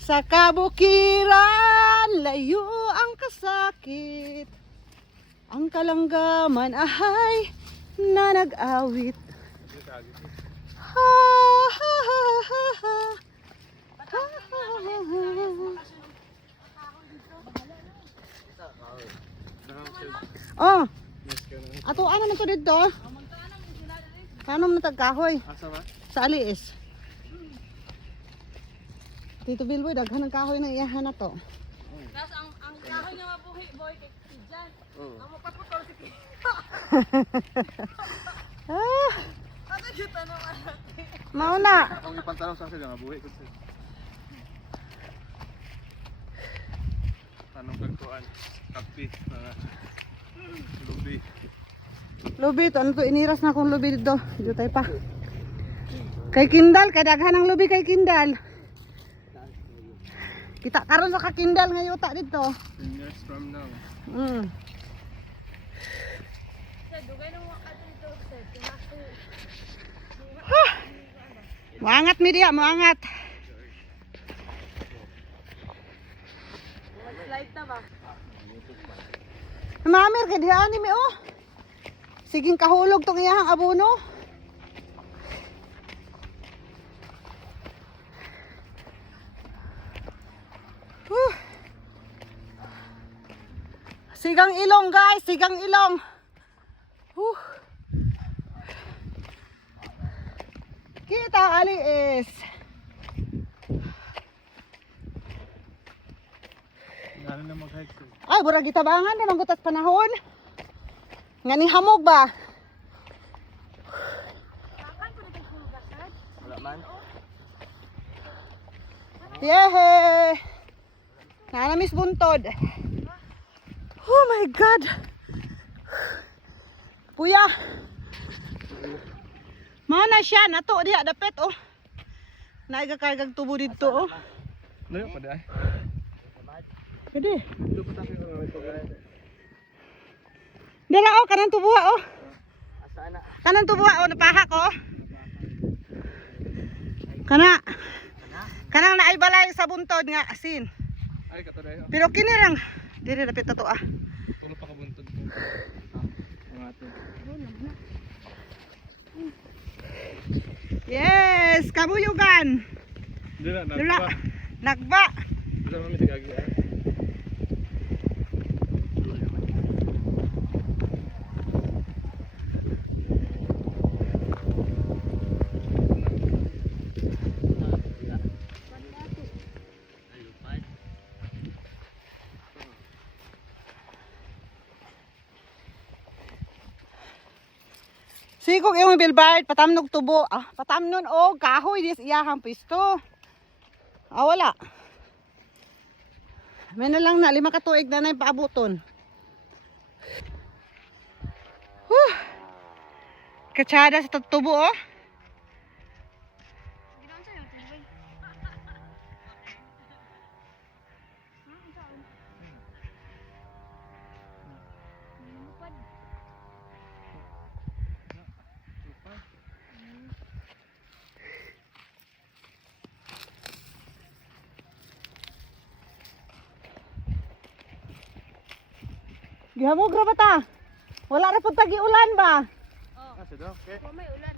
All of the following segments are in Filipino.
Sa kabukiran, layo ang kasakit. Ang kalanggaman ahay na nag-awit. Ha ha ha ha ha. Ha ha ha ha. Oh. Ato ano man to dito? Paano man tagkahoy? Sa aliis. Tito Bilboy, daghan ng kahoy na iyahan na to. Tapos ang kahoy nga mabuhi, boy, kay Tidjan. Ang mapaputol si Tidjan. Ano dito naman natin? Mauna. Ang ipantanong sa akin, nga buhay ko siya. Anong kagtuan? Kapi, mga lubi. Lubi to, ano to, iniras na akong lubi dito. Dito tayo pa. Kay Kindal, kadaghan ng lubi kay Kindal. Kita karon sa kakindal nga yuta dito. 10 years from now. Sir, dugay nang waka dito, sir. Muangat mi diya, muangat. Mag-slide na ba? Mamir kay diha ani mi oh. Siging kahulog tong iyahang abono. Sigang ilong guys, sigang ilong. Kita aliis. Gano'n na mag-hike ko. Ay, burag gitabangan na ng gutas panahon. Nga ni hamog ba? Wala man. Yehe! Nanamis buntod. Oh my God! Puya! Mana siya, nato diha dapet oh. Naigakargag tubo dito oh. Layo pa di ay. Pwede. Ito pa tayo ng ito. Dala oh, kanang tubuha oh. Asa na? Kanang tubuha oh, napahak oh. Kana. Kanang naibalay sa buntod nga asin. Ay, katuloy. Pero kinirang. Dili dapit na to ah. Tulo pa kabuntod ko. Ang atin. Yes, kabuyugan. Dila, Dula. nagpa. Nagba. Dila mami tigagi ay. Sigog yung bilbard, patamnog tubo. Ah, patamnon og kahoy dis iyahang pisto. Ah, wala. May na lang na 5 ka tuig na na paabuton. Katsada sa tubo oh. Ginaon sa'yo, boy. Gihamog ra ba ta? Wala ra pud tagi ulan ba? Ah, sige, okay. Oh, may ulan.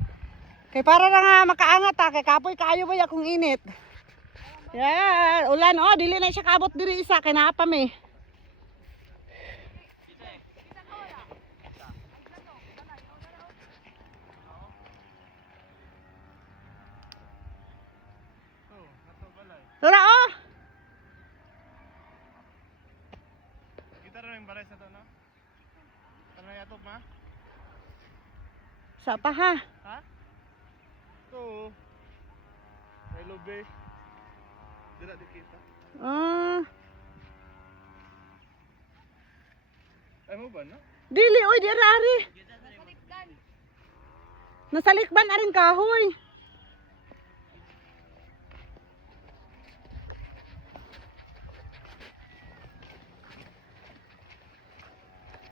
Kay para na nga makaangat ta kay kapoy kayo ba ya kung init. Yan, ulan oh, dili na siya kabot diri isa kay naa pa mi. Tara oh. Kita rin yung balay sa to, no? Ano na yatok, ma? Sa pa ha. Ha? Ito. May lobe. Dila di kita. Ah, Ay mo ba, no? dili oy di ari. Nasalikban aring kahoy.